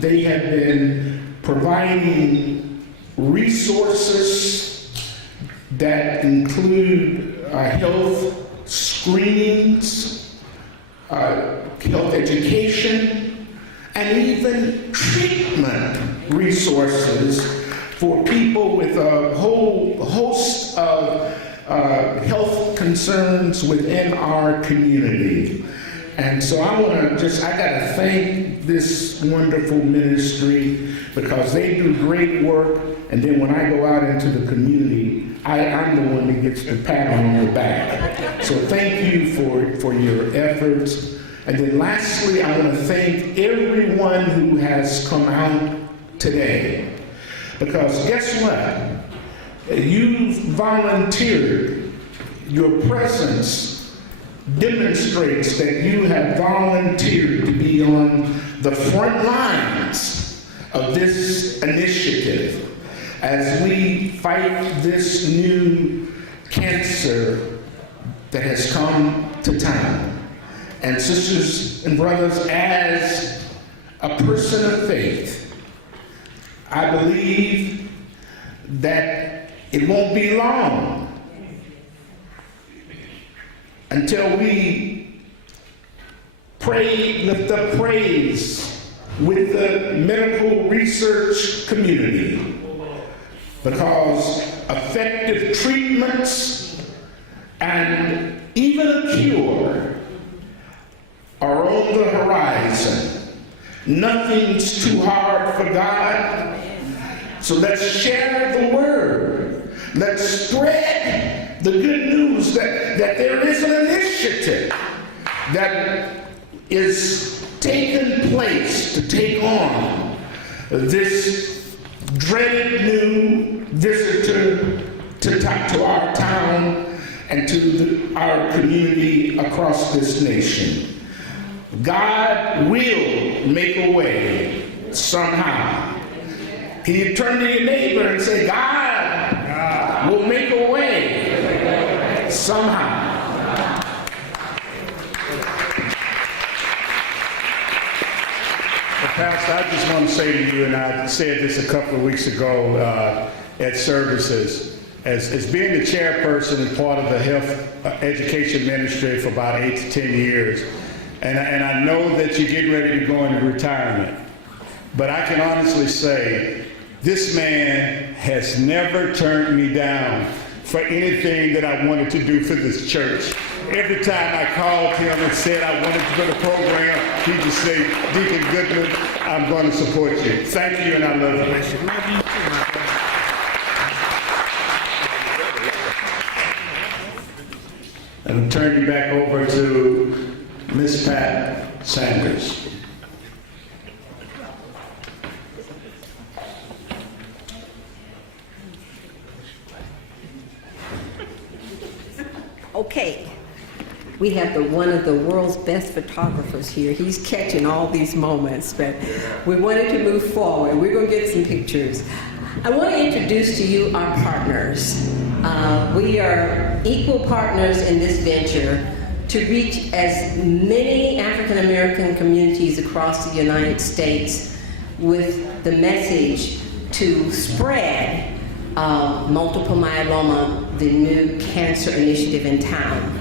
they have been providing resources that include health screenings, health education, and even treatment resources for people with a whole host of health concerns within our community. And so I gotta thank this wonderful ministry, because they do great work, and then when I go out into the community, I'm the one that gets the pat on the back. So thank you for your efforts. And then lastly, I want to thank everyone who has come out today. Because guess what? You volunteered. Your presence demonstrates that you have volunteered to be on the front lines of this initiative as we fight this new cancer that has come to town. And sisters and brothers, as a person of faith, I believe that it won't be long until we lift up praise with the medical research community, because effective treatments and even a cure are on the horizon. Nothing's too hard for God. So let's share the word. Let's spread the good news that there is an initiative that is taking place to take on this dreaded new visitor to our town and to our community across this nation. God will make a way somehow. Can you turn to your neighbor and say, God will make a way somehow. Well, Pastor, I just want to say to you, and I said this a couple of weeks ago at services, as being the chairperson and part of the health education ministry for about 8 to 10 years, and I know that you're getting ready to go into retirement, but I can honestly say this man has never turned me down for anything that I wanted to do for this church. Every time I called him and said I wanted to go to the program, he just said, Deacon Goodman, I'm going to support you. Thank you, and I love you. And I'll turn you back over to Miss Pat Sanders. Okay, we have one of the world's best photographers here. He's catching all these moments, but we wanted to move forward. We're going to get some pictures. I want to introduce to you our partners. We are equal partners in this venture to reach as many African American communities across the United States with the message to spread multiple myeloma, the new cancer initiative in town.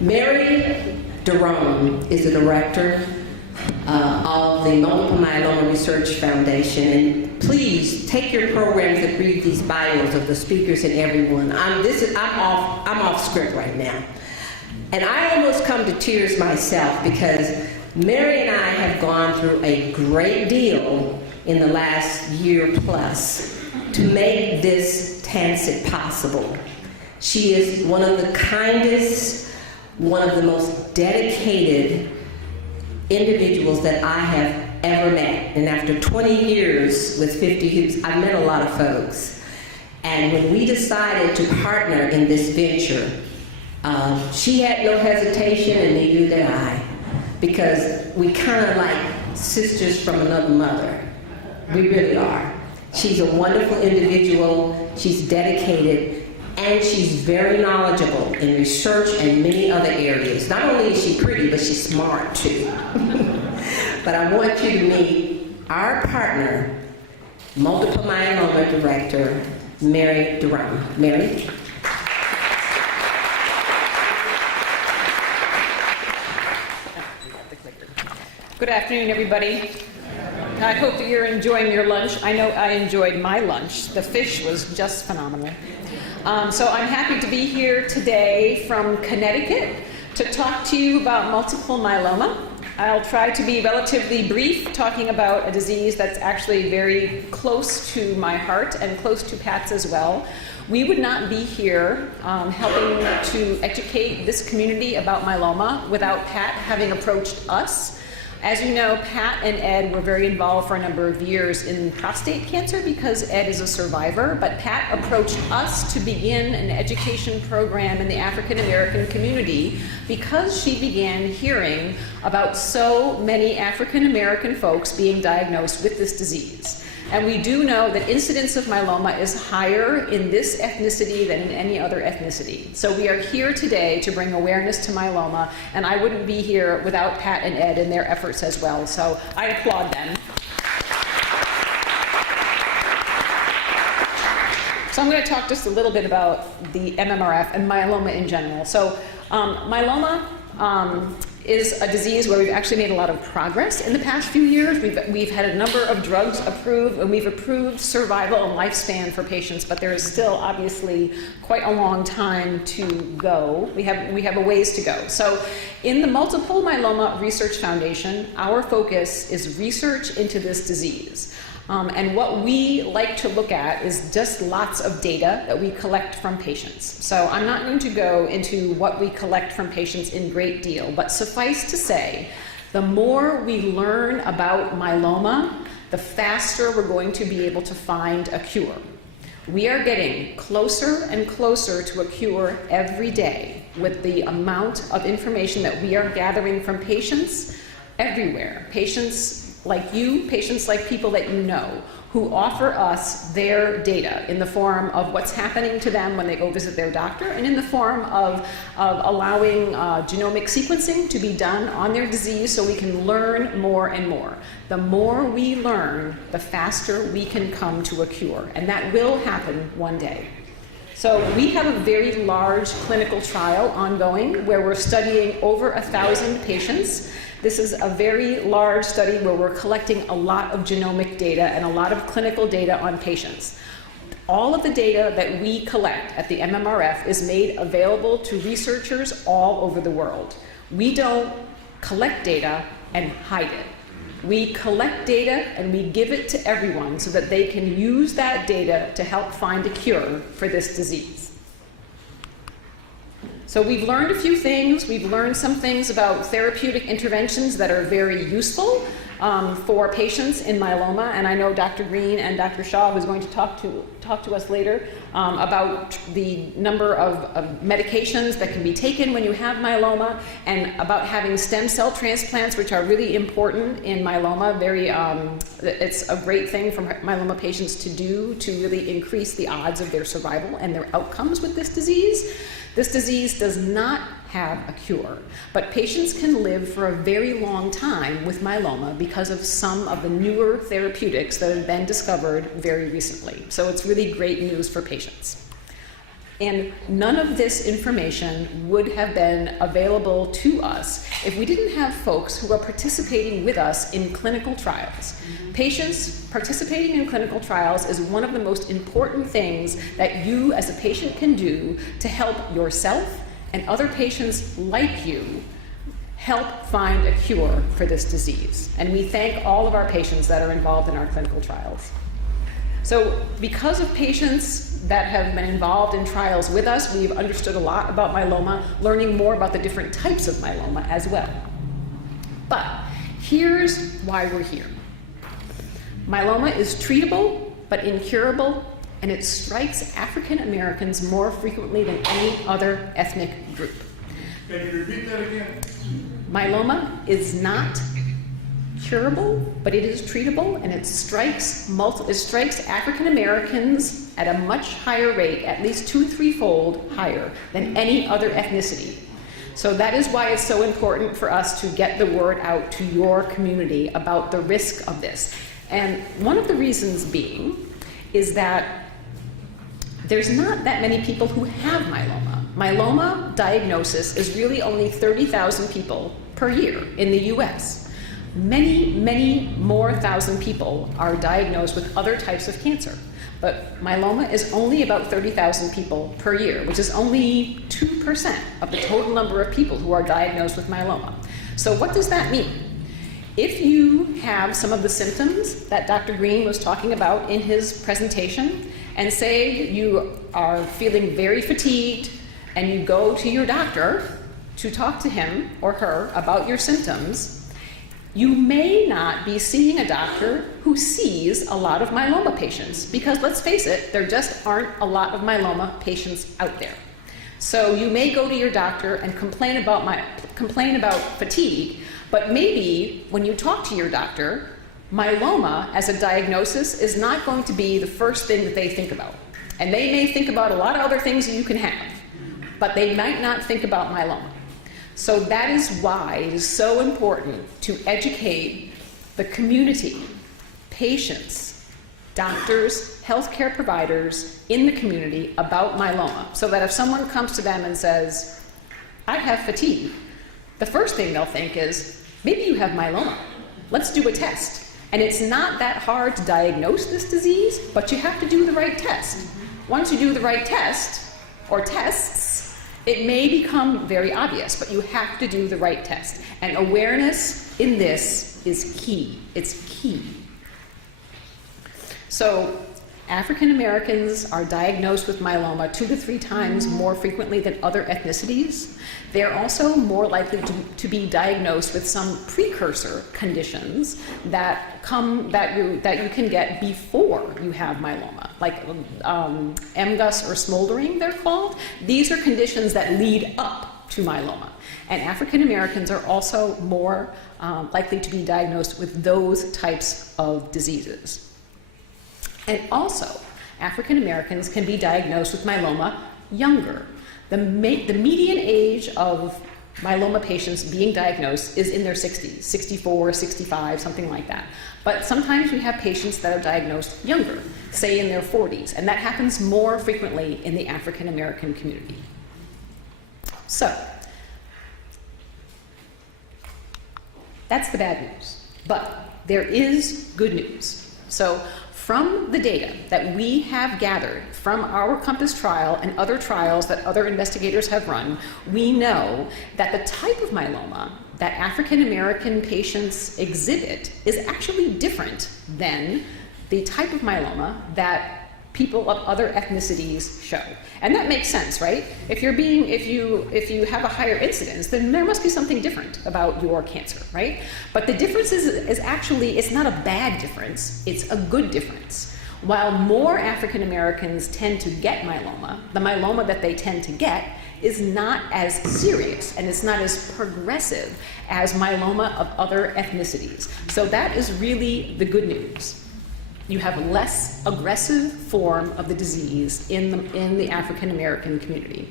Mary Derone is the director of the Multiple Myeloma Research Foundation, and please take your programs and read these bios of the speakers and everyone. I'm off script right now, and I almost come to tears myself because Mary and I have gone through a great deal in the last year plus to make this TANCIT possible. She is one of the kindest, one of the most dedicated individuals that I have ever met. And after 20 years with 50 Hoops, I've met a lot of folks. And when we decided to partner in this venture, she had no hesitation, and neither did I, because we kind of like sisters from another mother. We really are. She's a wonderful individual, she's dedicated, and she's very knowledgeable in research and many other areas. Not only is she pretty, but she's smart too. But I want you to meet our partner, multiple myeloma director, Mary Durham. Mary? Good afternoon, everybody. I hope that you're enjoying your lunch. I know I enjoyed my lunch. The fish was just phenomenal. So I'm happy to be here today from Connecticut to talk to you about multiple myeloma. I'll try to be relatively brief, talking about a disease that's actually very close to my heart and close to Pat's as well. We would not be here helping to educate this community about myeloma without Pat having approached us. As you know, Pat and Ed were very involved for a number of years in prostate cancer because Ed is a survivor, but Pat approached us to begin an education program in the African American community because she began hearing about so many African American folks being diagnosed with this disease. And we do know that incidence of myeloma is higher in this ethnicity than in any other ethnicity. So we are here today to bring awareness to myeloma, and I wouldn't be here without Pat and Ed and their efforts as well. So I applaud them. So I'm going to talk just a little bit about the MMRF and myeloma in general. So myeloma is a disease where we've actually made a lot of progress in the past few years. We've had a number of drugs approved, and we've approved survival and lifespan for patients, but there is still obviously quite a long time to go. We have a ways to go. So in the Multiple Myeloma Research Foundation, our focus is research into this disease. And what we like to look at is just lots of data that we collect from patients. So I'm not going to go into what we collect from patients in great deal, but suffice to say, the more we learn about myeloma, the faster we're going to be able to find a cure. We are getting closer and closer to a cure every day with the amount of information that we are gathering from patients everywhere. Patients like you, patients like people that you know, who offer us their data in the form of what's happening to them when they go visit their doctor, and in the form of allowing genomic sequencing to be done on their disease so we can learn more and more. The more we learn, the faster we can come to a cure, and that will happen one day. So we have a very large clinical trial ongoing where we're studying over 1,000 patients. This is a very large study where we're collecting a lot of genomic data and a lot of clinical data on patients. All of the data that we collect at the MMRF is made available to researchers all over the world. We don't collect data and hide it. We collect data and we give it to everyone so that they can use that data to help find a cure for this disease. So we've learned a few things. We've learned some things about therapeutic interventions that are very useful for patients in myeloma, and I know Dr. Green and Dr. Shaw, who's going to talk to us later about the number of medications that can be taken when you have myeloma, and about having stem cell transplants, which are really important in myeloma. It's a great thing for myeloma patients to do to really increase the odds of their survival and their outcomes with this disease. This disease does not have a cure, but patients can live for a very long time with myeloma because of some of the newer therapeutics that have been discovered very recently. So it's really great news for patients. And none of this information would have been available to us if we didn't have folks who are participating with us in clinical trials. Patients participating in clinical trials is one of the most important things that you as a patient can do to help yourself and other patients like you help find a cure for this disease. And we thank all of our patients that are involved in our clinical trials. So because of patients that have been involved in trials with us, we've understood a lot about myeloma, learning more about the different types of myeloma as well. But here's why we're here. Myeloma is treatable but incurable, and it strikes African Americans more frequently than any other ethnic group. Can you repeat that again? Myeloma is not curable, but it is treatable, and it strikes African Americans at a much higher rate, at least 2- to 3-fold higher than any other ethnicity. So that is why it's so important for us to get the word out to your community about the risk of this. And one of the reasons being is that there's not that many people who have myeloma. Myeloma diagnosis is really only 30,000 people per year in the US. Many, many more thousand people are diagnosed with other types of cancer. But myeloma is only about 30,000 people per year, which is only 2% of the total number of people who are diagnosed with myeloma. So what does that mean? If you have some of the symptoms that Dr. Green was talking about in his presentation, and say you are feeling very fatigued, and you go to your doctor to talk to him or her about your symptoms, you may not be seeing a doctor who sees a lot of myeloma patients, because let's face it, there just aren't a lot of myeloma patients out there. So you may go to your doctor and complain about fatigue, but maybe when you talk to your doctor, myeloma as a diagnosis is not going to be the first thing that they think about. And they may think about a lot of other things that you can have, but they might not think about myeloma. So that is why it is so important to educate the community, patients, doctors, healthcare providers in the community about myeloma, so that if someone comes to them and says, I have fatigue, the first thing they'll think is, maybe you have myeloma. Let's do a test. And it's not that hard to diagnose this disease, but you have to do the right test. Once you do the right test, or tests, it may become very obvious, but you have to do the right test. And awareness in this is key. It's key. So African Americans are diagnosed with myeloma 2 to 3 times more frequently than other ethnicities. They're also more likely to be diagnosed with some precursor conditions that you can get before you have myeloma, like MGUS or smoldering, they're called. These are conditions that lead up to myeloma. And African Americans are also more likely to be diagnosed with those types of diseases. And also, African Americans can be diagnosed with myeloma younger. The median age of myeloma patients being diagnosed is in their 60s, 64, 65, something like that. But sometimes we have patients that are diagnosed younger, say in their 40s, and that happens more frequently in the African American community. So, that's the bad news. But there is good news. So, from the data that we have gathered from our COMPASS trial and other trials that other investigators have run, we know that the type of myeloma that African American patients exhibit is actually different than the type of myeloma that people of other ethnicities show. And that makes sense, right? If you have a higher incidence, then there must be something different about your cancer, right? But the difference is actually, it's not a bad difference, it's a good difference. While more African Americans tend to get myeloma, the myeloma that they tend to get is not as serious and it's not as progressive as myeloma of other ethnicities. So that is really the good news. You have a less aggressive form of the disease in the African American community.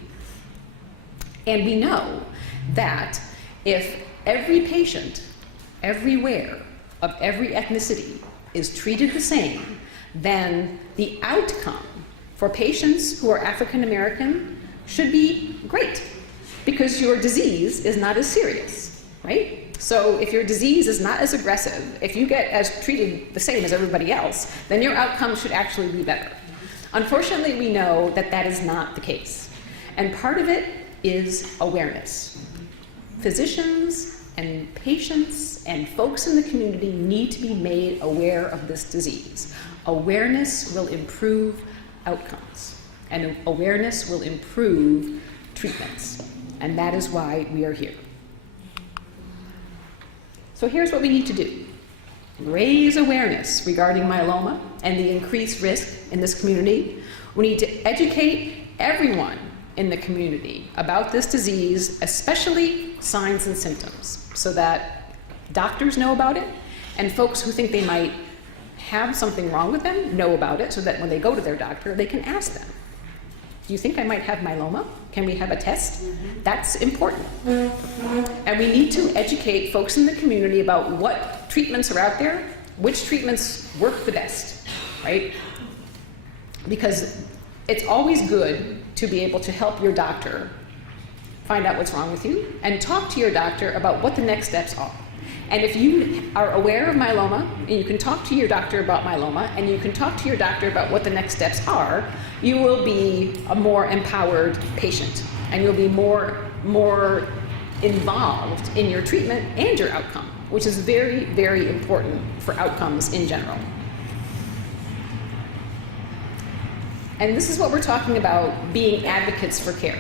And we know that if every patient, everywhere, of every ethnicity is treated the same, then the outcome for patients who are African American should be great, because your disease is not as serious, right? So if your disease is not as aggressive, if you get treated the same as everybody else, then your outcome should actually be better. Unfortunately, we know that that is not the case. And part of it is awareness. Physicians and patients and folks in the community need to be made aware of this disease. Awareness will improve outcomes, and awareness will improve treatments. And that is why we are here. So here's what we need to do. Raise awareness regarding myeloma and the increased risk in this community. We need to educate everyone in the community about this disease, especially signs and symptoms, so that doctors know about it and folks who think they might have something wrong with them know about it, so that when they go to their doctor, they can ask them, do you think I might have myeloma? Can we have a test? That's important. And we need to educate folks in the community about what treatments are out there which treatments work the best, right? Because it's always good to be able to help your doctor find out what's wrong with you and talk to your doctor about what the next steps are. And if you are aware of myeloma, and you can talk to your doctor about myeloma, and you can talk to your doctor about what the next steps are, you will be a more empowered patient, and you'll be more involved in your treatment and your outcome, which is very, very important for outcomes in general. And this is what we're talking about, being advocates for care.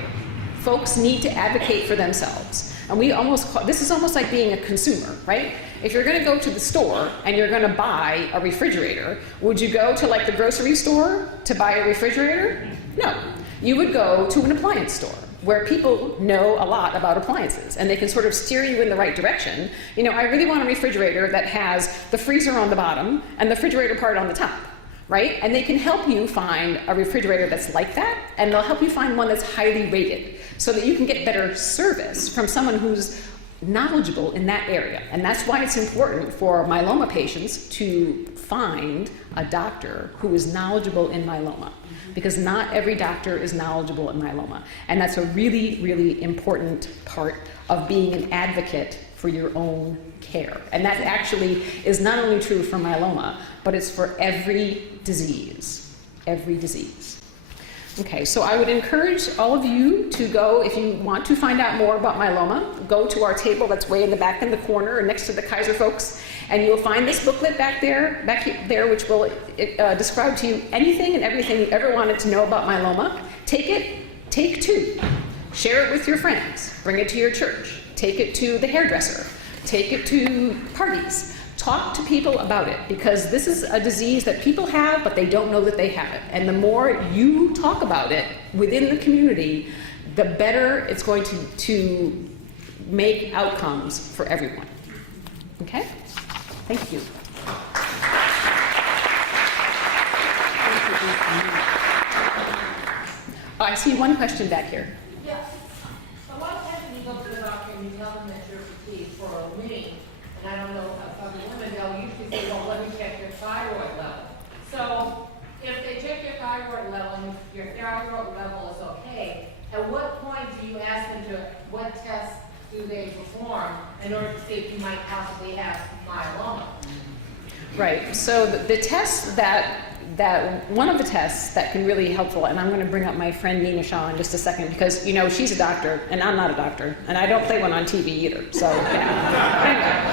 Folks need to advocate for themselves. And this is almost like being a consumer, right? If you're gonna go to the store and you're gonna buy a refrigerator, would you go to like the grocery store to buy a refrigerator? No. You would go to an appliance store where people know a lot about appliances and they can sort of steer you in the right direction. You know, I really want a refrigerator that has the freezer on the bottom and the refrigerator part on the top, right? And they can help you find a refrigerator that's like that, and they'll help you find one that's highly rated so that you can get better service from someone who's knowledgeable in that area. And that's why it's important for myeloma patients to find a doctor who is knowledgeable in myeloma, because not every doctor is knowledgeable in myeloma. And that's a really, really important part of being an advocate for your own care. And that actually is not only true for myeloma, but it's for every disease, every disease. Okay, so I would encourage all of you to go, if you want to find out more about myeloma, go to our table that's way in the back in the corner next to the Kaiser folks, and you'll find this booklet back there, which will describe to you anything and everything you ever wanted to know about myeloma. Take it, take 2. Share it with your friends. Bring it to your church. Take it to the hairdresser. Take it to parties. Talk to people about it, because this is a disease that people have, but they don't know that they have it. And the more you talk about it within the community, the better it's going to make outcomes for everyone. Okay? Thank you. Oh, I see one question back here. Yeah. A lot of times when you go to the doctor and you tell them that you're fatigued for a week, and I don't know if other women, they'll usually say, well, let me check your thyroid level. So if they check your thyroid level and your thyroid level is okay, at what point do you ask them what tests do they perform in order to see if you might possibly have myeloma? Right, so the test that one of the tests that can really helpful, and I'm going to bring up my friend Nina Shaw in just a second, because you know she's a doctor and I'm not a doctor, and I don't play one on TV either. So yeah,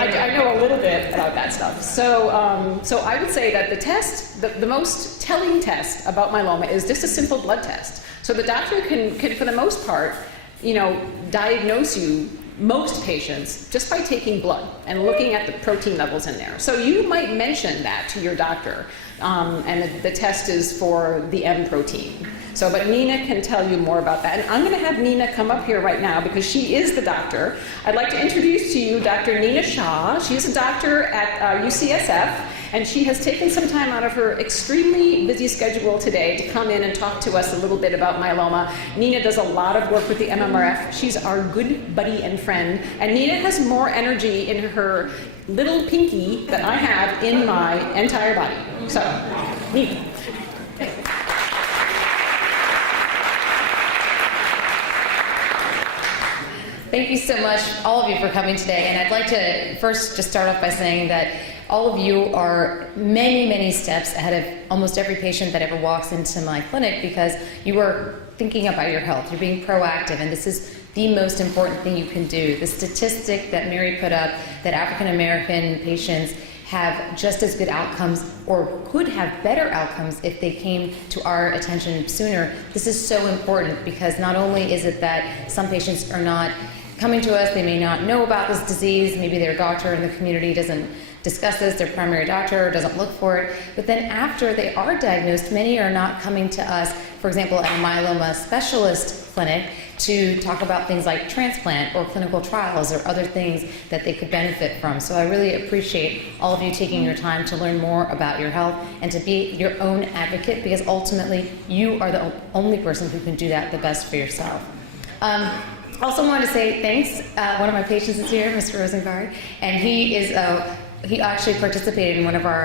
I know a little bit about that stuff. So so I would say that the test, the most telling test about myeloma is just a simple blood test. So the doctor can for the most part, you know, diagnose you, most patients, just by taking blood and looking at the protein levels in there. So you might mention that to your doctor, and the test is for the M protein. So, but Nina can tell you more about that. And I'm gonna have Nina come up here right now because she is the doctor. I'd like to introduce to you Dr. Nina Shaw. She's a doctor at UCSF, and she has taken some time out of her extremely busy schedule today to come in and talk to us a little bit about myeloma. Nina does a lot of work with the MMRF. She's our good buddy and friend, and Nina has more energy in her little pinky than I have in my entire body. So, Nina. Thank you so much, all of you, for coming today. And I'd like to first just start off by saying that all of you are many, many steps ahead of almost every patient that ever walks into my clinic, because you are thinking about your health. You're being proactive, and this is the most important thing you can do. The statistic that Mary put up, that African American patients have just as good outcomes or could have better outcomes if they came to our attention sooner. This is so important, because not only is it that some patients are not coming to us, they may not know about this disease, maybe their doctor in the community doesn't discuss this, their primary doctor doesn't look for it, but then after they are diagnosed, many are not coming to us, for example, at a myeloma specialist clinic, to talk about things like transplant or clinical trials or other things that they could benefit from. So I really appreciate all of you taking your time to learn more about your health and to be your own advocate, because ultimately you are the only person who can do that the best for yourself. Also wanted to say thanks. One of my patients is here, Mr. Rosengard, and he is he actually participated in one of our